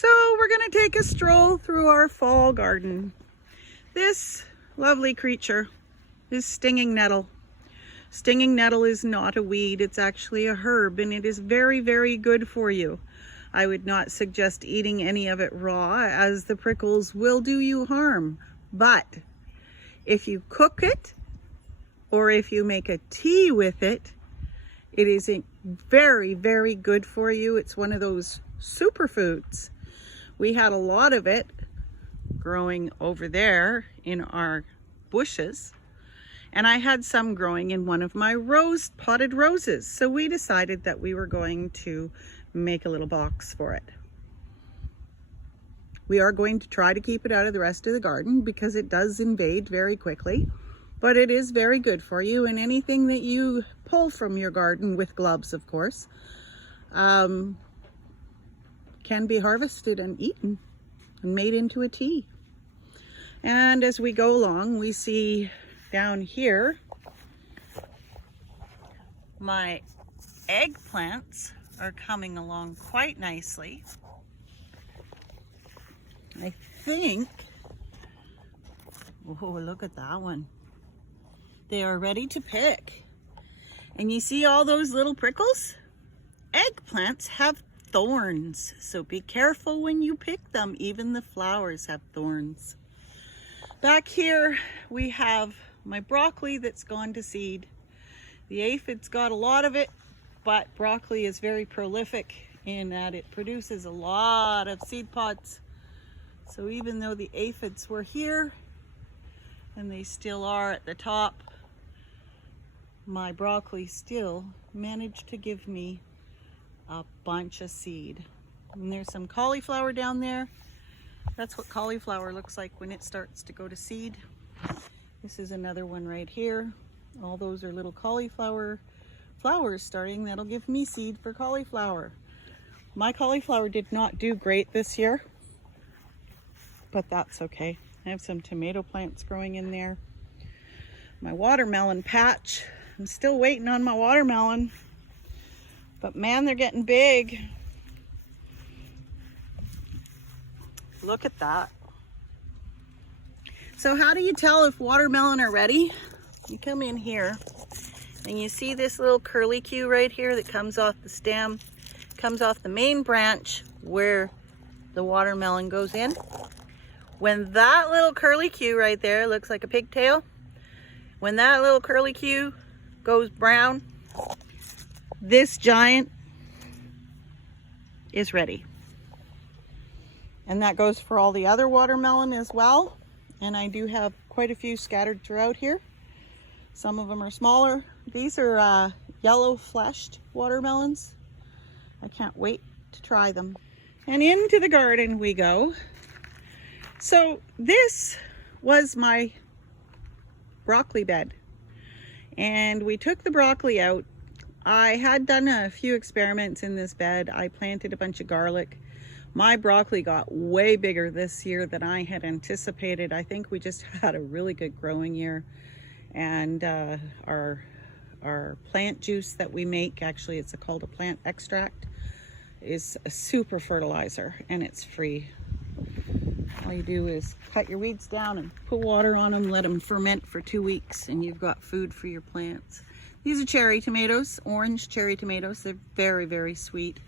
So we're going to take a stroll through our fall garden. This lovely creature is stinging nettle. Stinging nettle is not a weed, it's actually a herb, and it is very, very good for you. I would not suggest eating any of it raw, as the prickles will do you harm. But if you cook it, or if you make a tea with it, it is very, very good for you. It's one of those superfoods. We had a lot of it growing over there in our bushes, and I had some growing in one of my potted roses. So we decided that we were going to make a little box for it. We are going to try to keep it out of the rest of the garden because it does invade very quickly, but it is very good for you, and anything that you pull from your garden, with gloves of course, can be harvested and eaten and made into a tea. And as we go along, we see down here my eggplants are coming along quite nicely. I think, oh, look at that one. They are ready to pick. And you see all those little prickles? Eggplants have thorns, so be careful when you pick them. Even the flowers have thorns. Back here we have my broccoli that's gone to seed. The aphid's got a lot of it, but broccoli is very prolific in that it produces a lot of seed pods. So even though the aphids were here, and they still are at the top, my broccoli still managed to give me a bunch of seed. And there's some cauliflower down there. That's what cauliflower looks like when it starts to go to seed. This is another one right here. All those are little cauliflower flowers starting. That'll give me seed for cauliflower. My cauliflower did not do great this year, but that's okay. I have some tomato plants growing in there. My watermelon patch, I'm still waiting on my watermelon, but man, they're getting big. Look at that. So how do you tell if watermelon are ready? You come in here and you see this little curlicue right here that comes off the stem, comes off the main branch where the watermelon goes in. When that little curlicue right there looks like a pigtail, when that little curlicue goes brown, this giant is ready. And that goes for all the other watermelon as well. And I do have quite a few scattered throughout here. Some of them are smaller. These are yellow fleshed watermelons. I can't wait to try them. And into the garden we go. So this was my broccoli bed, and we took the broccoli out. I had done a few experiments in this bed. I planted a bunch of garlic. My broccoli got way bigger this year than I had anticipated. I think we just had a really good growing year, and our plant juice that we make, actually it's called a plant extract, is a super fertilizer, and it's free. All you do is cut your weeds down and put water on them, let them ferment for 2 weeks, and you've got food for your plants. These are cherry tomatoes, orange cherry tomatoes. They're very, very sweet.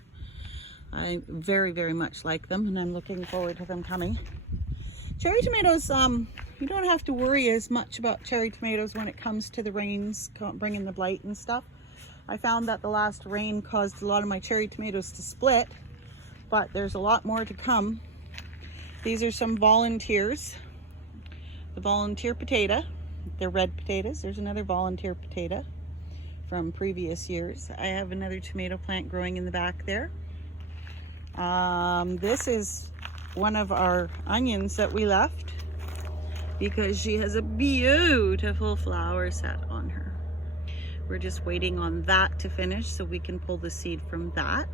I very, very much like them, and I'm looking forward to them coming. Cherry tomatoes, you don't have to worry as much about cherry tomatoes when it comes to the rains bringing the blight and stuff. I found that the last rain caused a lot of my cherry tomatoes to split, but there's a lot more to come. These are some volunteers. The volunteer potato. They're red potatoes. There's another volunteer potato from previous years. I have another tomato plant growing in the back there. This is one of our onions that we left because she has a beautiful flower set on her. We're just waiting on that to finish so we can pull the seed from that.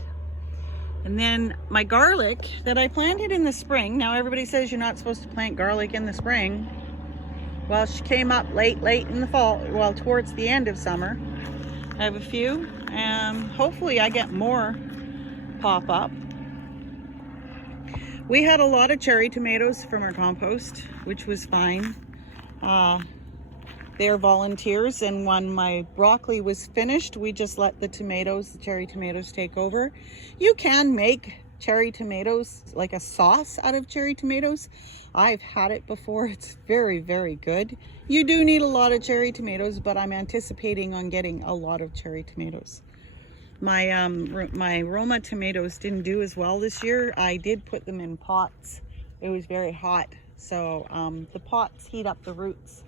And then my garlic that I planted in the spring. Now everybody says you're not supposed to plant garlic in the spring. Well, she came up late in the fall, well, towards the end of summer. I have a few, and hopefully I get more pop up. We had a lot of cherry tomatoes from our compost, which was fine. They're volunteers, and when my broccoli was finished, we just let the cherry tomatoes take over. You can make cherry tomatoes, like a sauce out of cherry tomatoes. I've had it before. It's very, very good. You do need a lot of cherry tomatoes, but I'm anticipating on getting a lot of cherry tomatoes. My Roma tomatoes didn't do as well this year. I did put them in pots. It was very hot, so the pots heat up the roots,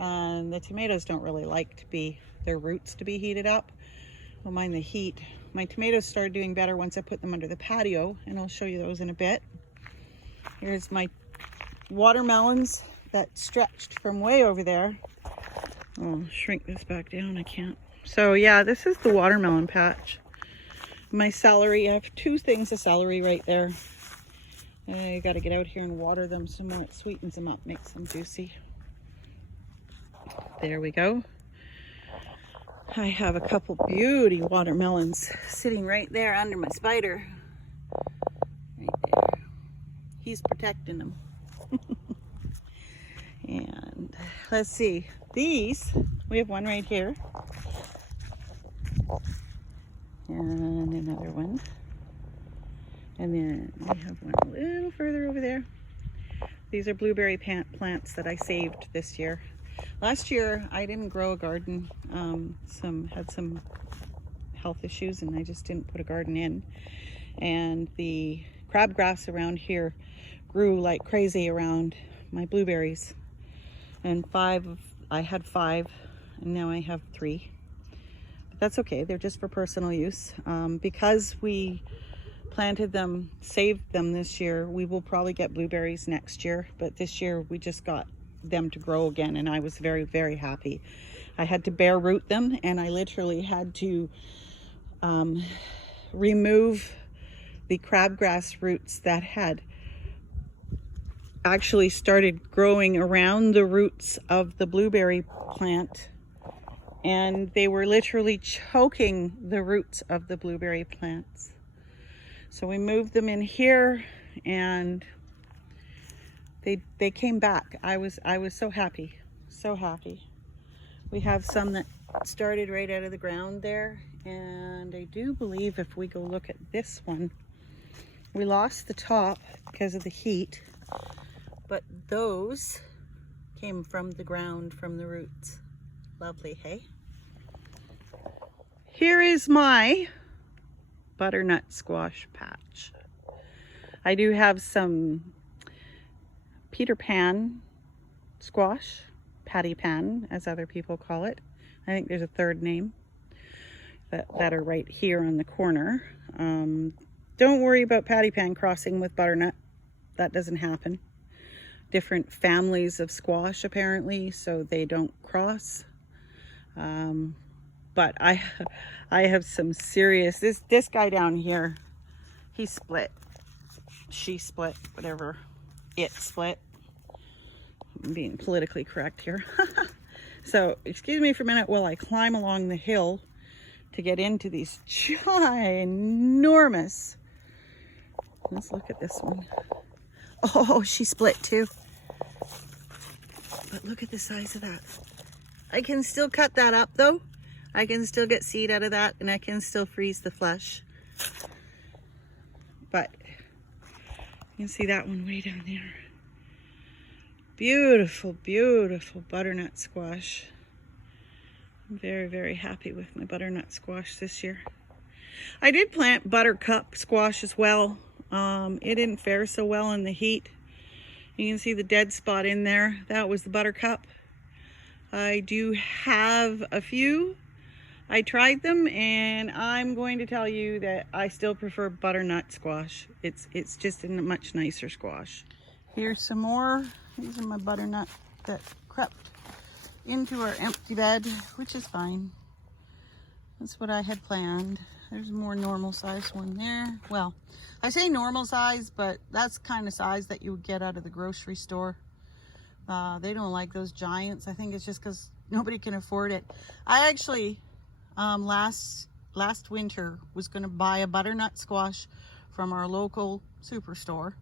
and the tomatoes don't really like their roots to be heated up. I don't mind the heat. My tomatoes started doing better once I put them under the patio, and I'll show you those in a bit. Here's my watermelons that stretched from way over there. I'll shrink this back down, I can't. So yeah, this is the watermelon patch. My celery, I have 2 things of celery right there. I gotta get out here and water them some more. It sweetens them up, makes them juicy. There we go. I have a couple beauty watermelons sitting right there under my spider. Right there. He's protecting them. And let's see, these, we have one right here. And another one. And then we have one a little further over there. These are blueberry plants that I saved this year. Last year I didn't grow a garden. Had some health issues, and I just didn't put a garden in. And the crabgrass around here grew like crazy around my blueberries. And I had 5, and now I have 3. That's okay, they're just for personal use. Because we planted them, saved them this year, we will probably get blueberries next year, but this year we just got them to grow again, and I was very, very happy. I had to bare root them, and I literally had to remove the crabgrass roots that had actually started growing around the roots of the blueberry plant. And they were literally choking the roots of the blueberry plants. So we moved them in here, and they came back. I was so happy, so happy. We have some that started right out of the ground there, and I do believe if we go look at this one, we lost the top because of the heat, but those came from the ground, from the roots. Lovely, hey? Here is my butternut squash patch. I do have some Peter Pan squash, patty pan as other people call it. I think there's a third name that are right here on the corner. Don't worry about patty pan crossing with butternut. That doesn't happen. Different families of squash apparently, so they don't cross. But I have some serious, this guy down here, he split, she split, whatever, it split. I'm being politically correct here. So excuse me for a minute while I climb along the hill to get into these ginormous, let's look at this one. Oh, she split too. But look at the size of that. I can still cut that up though. I can still get seed out of that, and I can still freeze the flesh. But you can see that one way down there. Beautiful, beautiful butternut squash. I'm very, very happy with my butternut squash this year. I did plant buttercup squash as well. It didn't fare so well in the heat. You can see the dead spot in there. That was the buttercup. I do have a few. I tried them, and I'm going to tell you that I still prefer butternut squash. It's just a much nicer squash. Here's some more. These are my butternut that crept into our empty bed, which is fine. That's what I had planned. There's a more normal size one there. Well, I say normal size, but that's kind of size that you would get out of the grocery store. They don't like those giants. I think it's just because nobody can afford it. I actually, last winter was going to buy a butternut squash from our local superstore.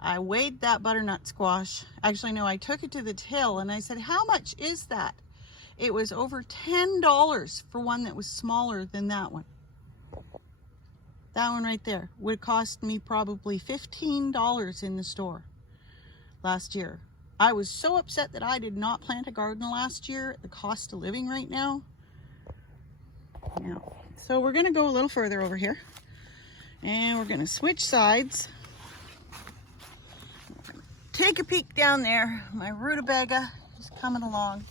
I weighed that butternut squash. Actually, no, I took it to the till and I said, how much is that? It was over $10 for one that was smaller than that one. That one right there would cost me probably $15 in the store last year. I was so upset that I did not plant a garden last year. The cost of living right now. Yeah. So we're gonna go a little further over here and we're gonna switch sides. Take a peek down there. My rutabaga is coming along.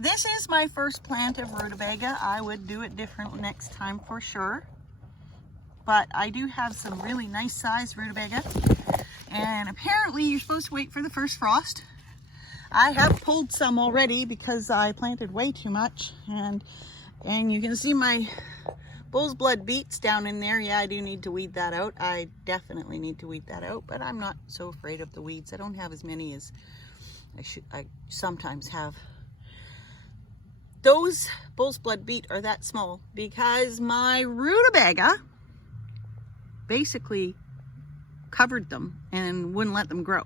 This is my first plant of rutabaga. I would do it different next time for sure. But I do have some really nice sized rutabaga. And apparently you're supposed to wait for the first frost. I have pulled some already because I planted way too much. And you can see my bull's blood beets down in there. Yeah, I do need to weed that out. I definitely need to weed that out, but I'm not so afraid of the weeds. I don't have as many as I sometimes have. Those bull's blood beet are that small because my rutabaga basically covered them and wouldn't let them grow.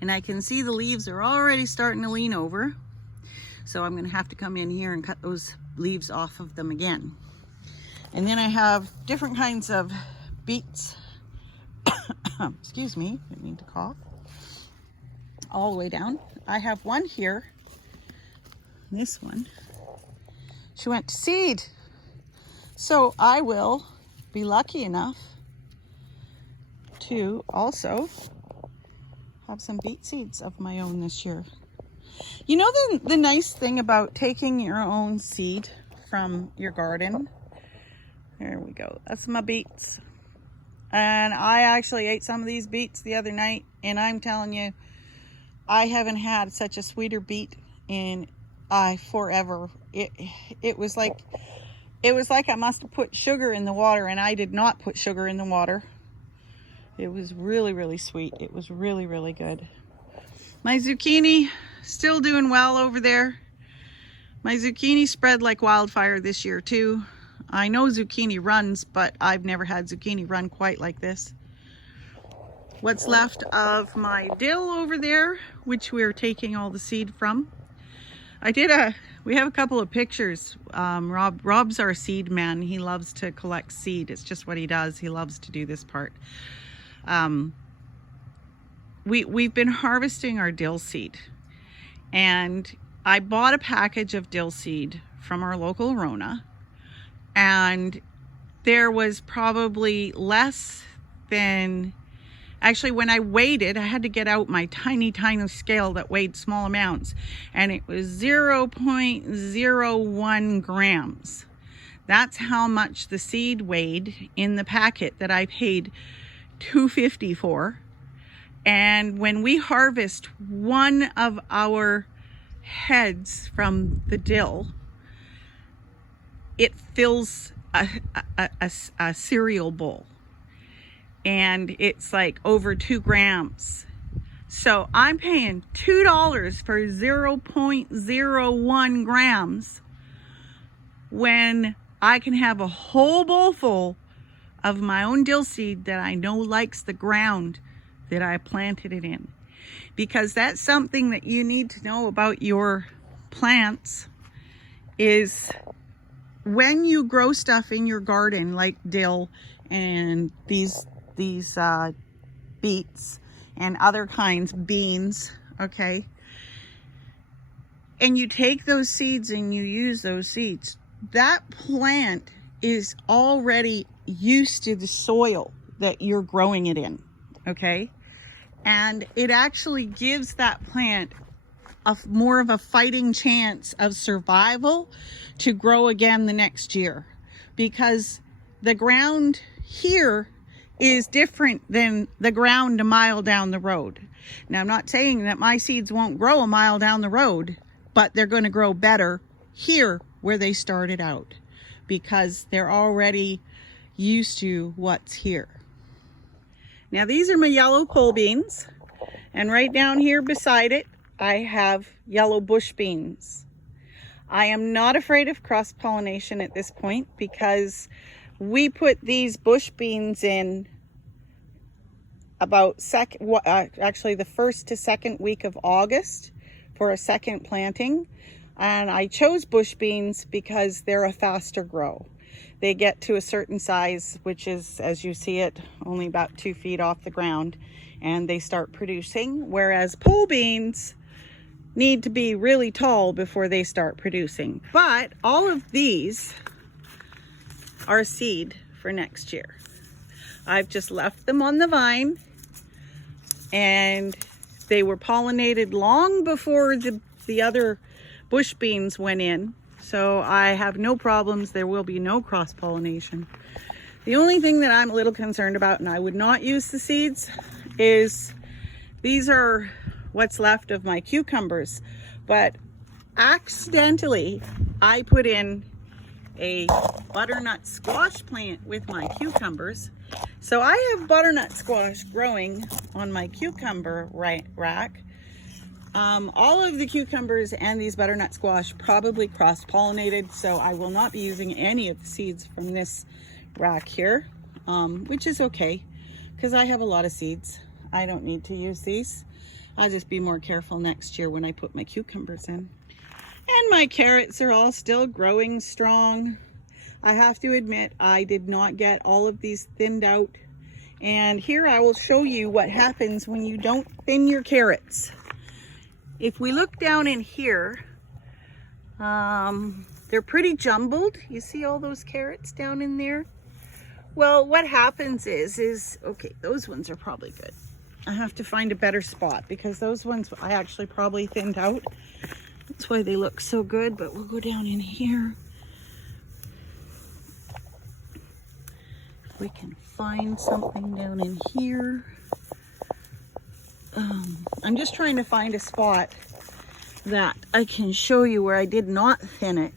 And I can see the leaves are already starting to lean over. So I'm gonna have to come in here and cut those leaves off of them again. And then I have different kinds of beets. Excuse me, I didn't mean to cough. All the way down. I have one here. This one. She went to seed. So I will be lucky enough to also have some beet seeds of my own this year. You know the nice thing about taking your own seed from your garden? There we go. That's my beets. And I actually ate some of these beets the other night, and I'm telling you, I haven't had such a sweeter beet in forever. It was like I must have put sugar in the water, and I did not put sugar in the water. It was really, really sweet. It was really, really good. My zucchini still doing well over there. My zucchini spread like wildfire this year too. I know zucchini runs, but I've never had zucchini run quite like this. What's left of my dill over there, which we're taking all the seed from. We have a couple of pictures. Rob's our seed man. He loves to collect seed. It's just what he does. He loves to do this part. We've been harvesting our dill seed, and I bought a package of dill seed from our local Rona, and there was probably less than, actually when I weighed it, I had to get out my tiny scale that weighed small amounts, and it was 0.01 grams. That's how much the seed weighed in the packet that I paid $2.50 for. And when we harvest one of our heads from the dill, it fills a cereal bowl, and it's like over 2 grams. So I'm paying $2 for 0.01 grams when I can have a whole bowl full of my own dill seed that I know likes the ground that I planted it in. Because that's something that you need to know about your plants, is when you grow stuff in your garden like dill and these beets and other kinds, beans, okay, and you take those seeds and you use those seeds, that plant is already used to the soil that you're growing it in, okay? And it actually gives that plant more of a fighting chance of survival to grow again the next year, because the ground here is different than the ground a mile down the road. Now, I'm not saying that my seeds won't grow a mile down the road, but they're going to grow better here where they started out, because they're already used to what's here. Now, these are my yellow pole beans, and right down here beside it I have yellow bush beans. I am not afraid of cross-pollination at this point, because we put these bush beans in about actually the 1st to 2nd week of August for a second planting. And I chose bush beans because they're a faster grow. They get to a certain size, which is, as you see it, only about 2 feet off the ground, and they start producing, whereas pole beans need to be really tall before they start producing. But all of these are seed for next year. I've just left them on the vine, and they were pollinated long before the other bush beans went in. So I have no problems. There will be no cross-pollination. The only thing that I'm a little concerned about, and I would not use the seeds, is these are what's left of my cucumbers. But accidentally, I put in a butternut squash plant with my cucumbers. So I have butternut squash growing on my cucumber rack. All of the cucumbers and these butternut squash probably cross-pollinated, so I will not be using any of the seeds from this rack here, which is okay because I have a lot of seeds. I don't need to use these. I'll just be more careful next year when I put my cucumbers in. And my carrots are all still growing strong. I have to admit, I did not get all of these thinned out. And here I will show you what happens when you don't thin your carrots. If we look down in here, they're pretty jumbled. You see all those carrots down in there? Well, what happens is, okay, those ones are probably good. I have to find a better spot because those ones I actually probably thinned out. That's why they look so good, but we'll go down in here. If we can find something down in here. I'm just trying to find a spot that I can show you where I did not thin it.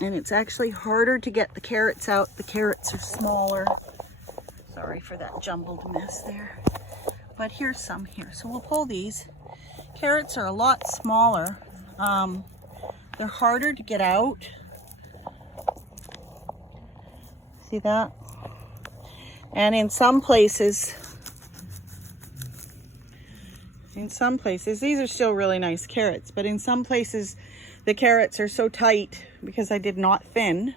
And it's actually harder to get the carrots out. The carrots are smaller. Sorry for that jumbled mess there. But here's some here. So we'll pull these. Carrots are a lot smaller. They're harder to get out. See that? And in some places, these are still really nice carrots, but in some places the carrots are so tight because I did not thin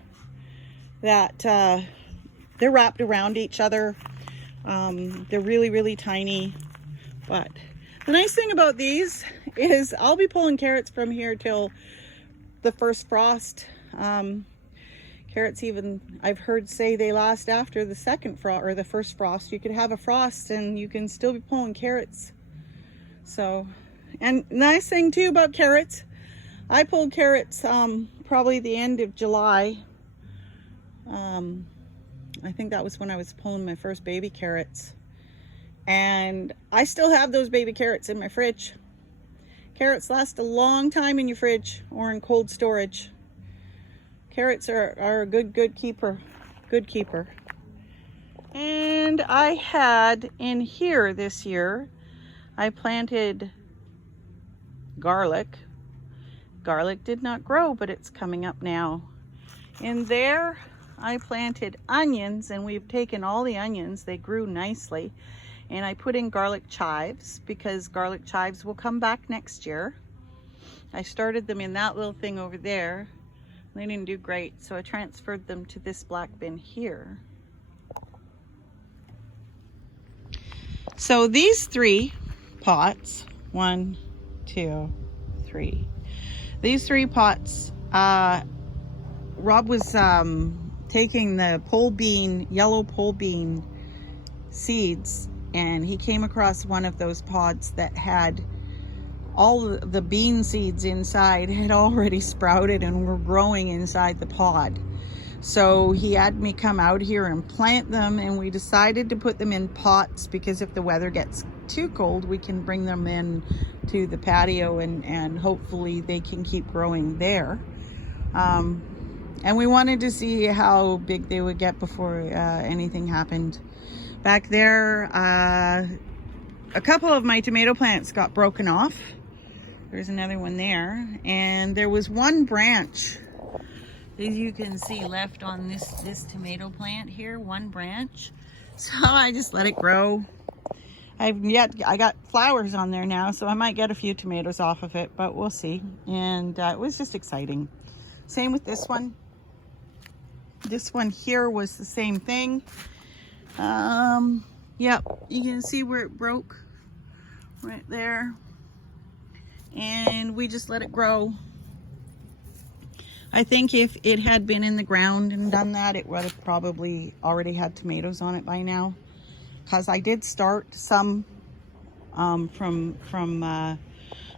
that they're wrapped around each other. They're really, really tiny. But the nice thing about these is I'll be pulling carrots from here till the first frost. Carrots even, I've heard say they last after the second frost or the first frost. You could have a frost and you can still be pulling carrots. So, and nice thing too about carrots, I pulled carrots probably the end of July. I think that was when I was pulling my first baby carrots. And I still have those baby carrots in my fridge. Carrots last a long time in your fridge or in cold storage. Carrots are a good keeper. Good keeper. And I had in here this year, I planted garlic. Garlic did not grow, but it's coming up now. In there, I planted onions, and we've taken all the onions. They grew nicely. And I put in garlic chives because garlic chives will come back next year. I started them in that little thing over there. They didn't do great, so I transferred them to this black bin here. So these 3 pots, 1, 2, 3. These 3 pots, Rob was taking the pole bean, yellow pole bean seeds, and he came across one of those pods that had all the bean seeds inside had already sprouted and were growing inside the pod. So he had me come out here and plant them, and we decided to put them in pots because if the weather gets too cold, we can bring them in to the patio and hopefully they can keep growing there. And we wanted to see how big they would get before anything happened. Back there, a couple of my tomato plants got broken off. There's another one there, and there was one branch, as you can see, left on this tomato plant here, one branch So I just let it grow. I got flowers on there now, so I might get a few tomatoes off of it, but we'll see. And it was just exciting. Same with this one. This one here was the same thing. Yep, you can see where it broke right there. And we just let it grow. I think if it had been in the ground and done that, it would have probably already had tomatoes on it by now. Because I did start some from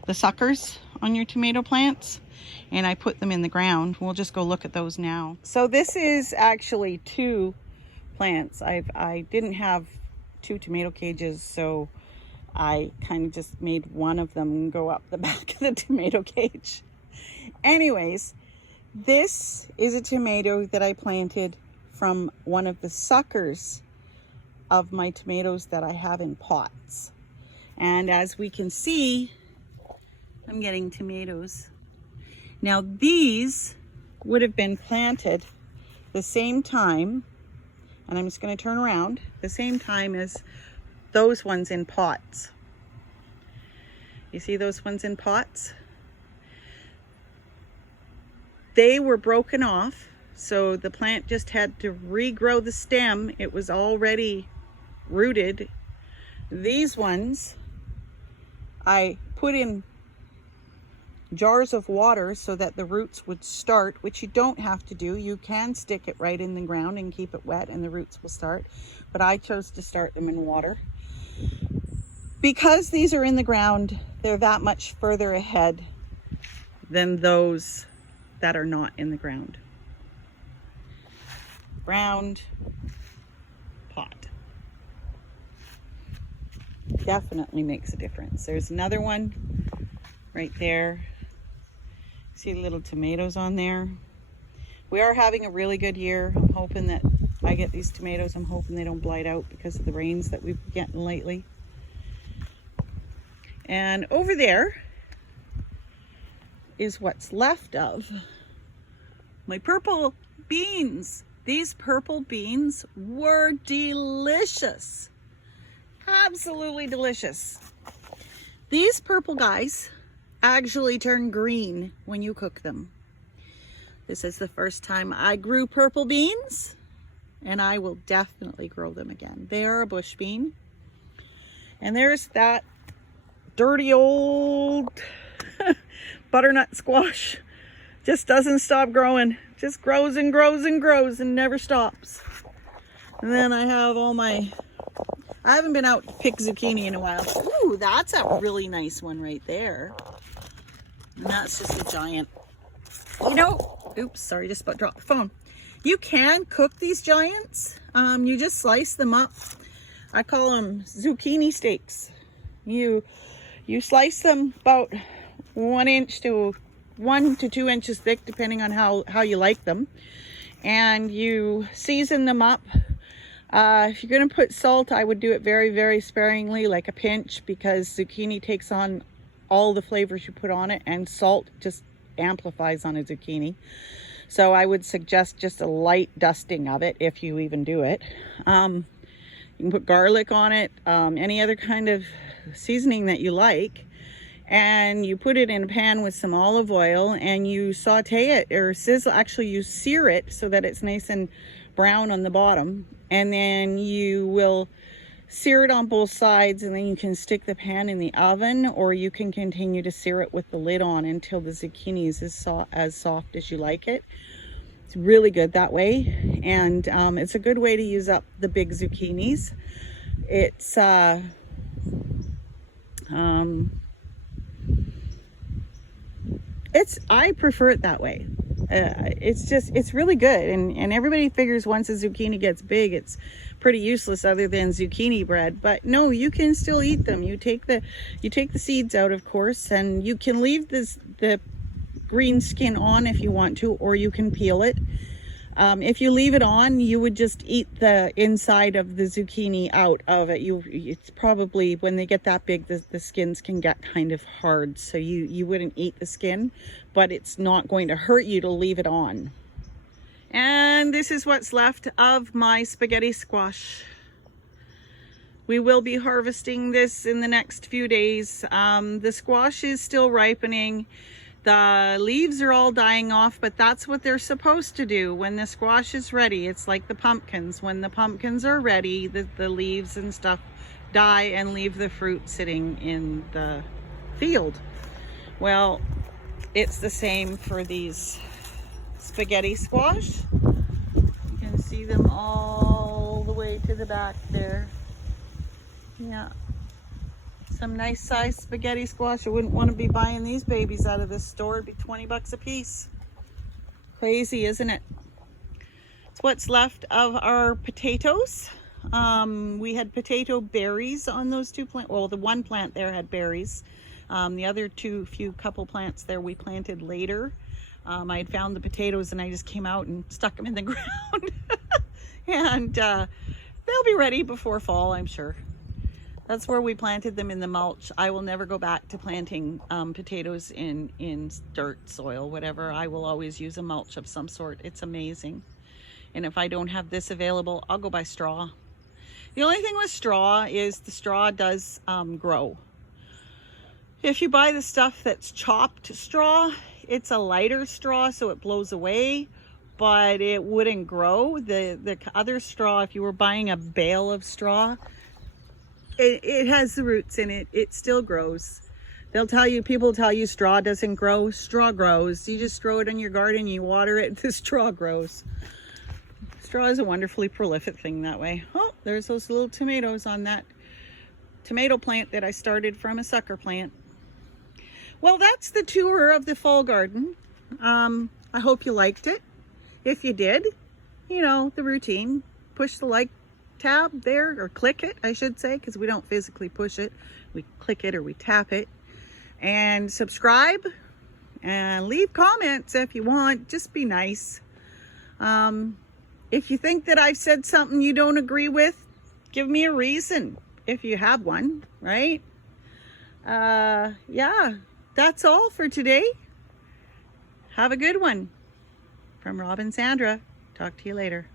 the suckers on your tomato plants, and I put them in the ground. We'll just go look at those now. So this is actually 2 plants. I didn't have 2 tomato cages, so I kind of just made one of them go up the back of the tomato cage. Anyways, this is a tomato that I planted from one of the suckers of my tomatoes that I have in pots. And as we can see, I'm getting tomatoes. Now these would have been planted the same time, and I'm just going to turn around, the same time as those ones in pots. You see those ones in pots? They were broken off, so the plant just had to regrow the stem. It was already rooted. These ones I put in jars of water so that the roots would start, which you don't have to do. You can stick it right in the ground and keep it wet and the roots will start, but I chose to start them in water. Because these are in the ground, they're that much further ahead than those that are not in the ground. Ground, pot. Definitely makes a difference. There's another one right there. See little tomatoes on there. We are having a really good year. I'm hoping that I get these tomatoes. I'm hoping they don't blight out because of the rains that we've been getting lately. And over there is what's left of my purple beans. These purple beans were delicious. Absolutely delicious. These purple guys actually turn green when you cook them. This is the first time I grew purple beans, and I will definitely grow them again. They are a bush bean. And there's that dirty old butternut squash. Just doesn't stop growing. Just grows and grows and grows and never stops. And then I have all my, I haven't been out to pick zucchini in a while. Ooh, that's a really nice one right there. And that's just a giant. You know, oops, sorry, just about dropped the phone. You can cook these giants. You just slice them up. I call them zucchini steaks. You slice them about 1 to 2 inches thick, depending on how you like them. And you season them up. If you're going to put salt, I would do it very, very sparingly, like a pinch, because zucchini takes on all the flavors you put on it, and salt just amplifies on a zucchini. So I would suggest just a light dusting of it, if you even do it. You can put garlic on it, any other kind of seasoning that you like, and you put it in a pan with some olive oil, and you saute it or sizzle. Actually, you sear it so that it's nice and brown on the bottom, and then you will sear it on both sides, and then you can stick the pan in the oven, or you can continue to sear it with the lid on until the zucchini is as soft as you like it. It's really good that way, and it's a good way to use up the big zucchinis. It's I prefer it that way. It's really good, and everybody figures once a zucchini gets big, it's pretty useless other than zucchini bread. But no, you can still eat them. You take the seeds out, of course, and you can leave the green skin on if you want to, or you can peel it. If you leave it on, you would just eat the inside of the zucchini out of it. It's probably, when they get that big, the skins can get kind of hard, so you wouldn't eat the skin, but it's not going to hurt you to leave it on. And this is what's left of my spaghetti squash. We will be harvesting this in the next few days. The squash is still ripening. The leaves are all dying off, but that's what they're supposed to do when the squash is ready. It's like the pumpkins. When the pumpkins are ready, the leaves and stuff die and leave the fruit sitting in the field. Well, it's the same for these spaghetti squash. You can see them all the way to the back there. Yeah. Some nice sized spaghetti squash. I wouldn't want to be buying these babies out of this store. It'd be 20 bucks a piece. Crazy, isn't it? It's what's left of our potatoes. We had potato berries on those two plants. Well, the one plant there had berries. The other few couple plants there we planted later. I had found the potatoes and I just came out and stuck them in the ground. And they'll be ready before fall, I'm sure. That's where we planted them, in the mulch. I will never go back to planting potatoes in dirt, soil, whatever. I will always use a mulch of some sort. It's amazing. And if I don't have this available, I'll go buy straw. The only thing with straw is the straw does grow. If you buy the stuff that's chopped straw, it's a lighter straw, so it blows away, but it wouldn't grow. The other straw, if you were buying a bale of straw, it has the roots in it. It still grows. People tell you straw doesn't grow. Straw grows. You just throw it in your garden, you water it, the straw grows. Straw is a wonderfully prolific thing that way. Oh, there's those little tomatoes on that tomato plant that I started from a sucker plant. Well, that's the tour of the fall garden. I hope you liked it. If you did, you know, the routine. Push the like tab there, or click it, I should say, because we don't physically push it. We click it or we tap it. And subscribe and leave comments if you want. Just be nice. If you think that I've said something you don't agree with, give me a reason if you have one, right? Yeah, that's all for today. Have a good one. From Rob and Sandra. Talk to you later.